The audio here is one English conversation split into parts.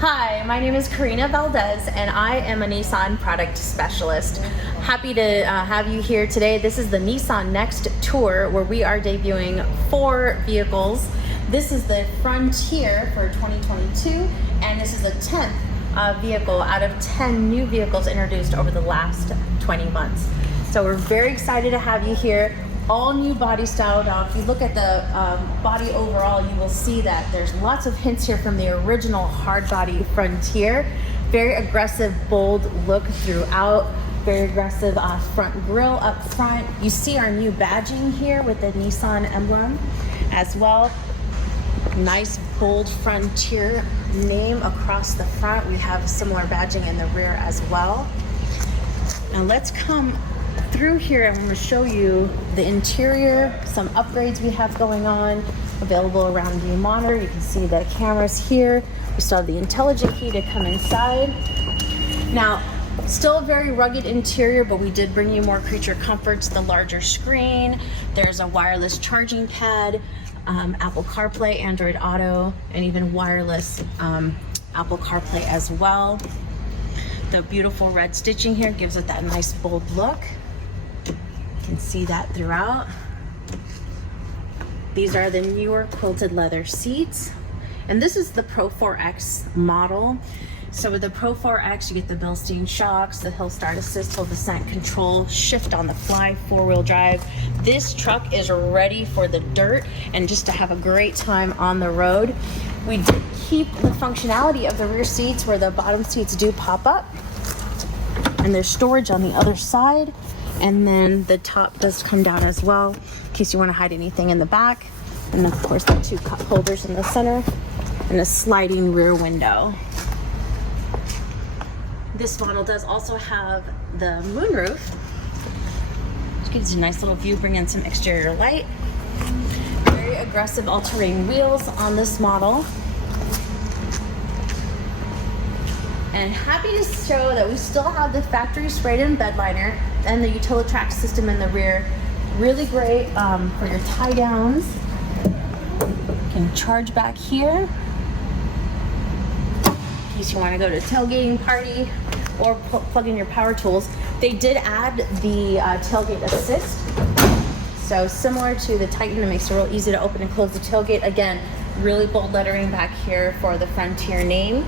Hi, my name is Karina Valdez and I am a Nissan product specialist. Happy to have you here today. This is the Nissan NEXT Tour where we are debuting 4 vehicles. This is the Frontier for 2022 and this is the 10th vehicle out of 10 new vehicles introduced over the last 20 months. So we're very excited to have you here. All new body style. Now, if you look at the body overall, you will see that there's lots of hints here from the original hard body Frontier. Very aggressive, bold look throughout. Very aggressive front grille up front. You see our new badging here with the Nissan emblem as well. Nice, bold Frontier name across the front. We have similar badging in the rear as well. Now let's come through here. I'm going to show you the interior, some upgrades we have going on, available around the monitor. You can see the cameras here. We still have the intelligent key to come inside. Now, still a very rugged interior, but we did bring you more creature comforts. The larger screen, there's a wireless charging pad, Apple CarPlay, Android Auto, and even wireless Apple CarPlay as well. The beautiful red stitching here gives it that nice bold look. You can see that throughout. These are the newer quilted leather seats. And this is the Pro-4X model. So with the Pro-4X, you get the Bilstein shocks, the hill start assist, hill descent control, shift on the fly, 4-wheel drive. This truck is ready for the dirt and just to have a great time on the road. We did keep the functionality of the rear seats where the bottom seats do pop up. And there's storage on the other side. And then the top does come down as well in case you want to hide anything in the back. And of course the 2 cup holders in the center and a sliding rear window. This model does also have the moonroof, which gives you a nice little view, bring in some exterior light. Very aggressive all-terrain wheels on this model. And happy to show that we still have the factory sprayed in bed liner and the Utilitrack system in the rear. Really great for your tie downs. You can charge back here in case you want to go to a tailgating party or plug in your power tools. They did add the Tailgate Assist. So similar to the Titan, it makes it real easy to open and close the tailgate. Again, really bold lettering back here for the Frontier name.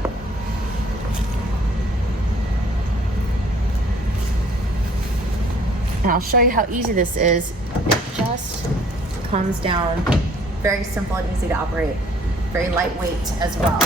And I'll show you how easy this is. It just comes down. Very simple and easy to operate. Very lightweight as well.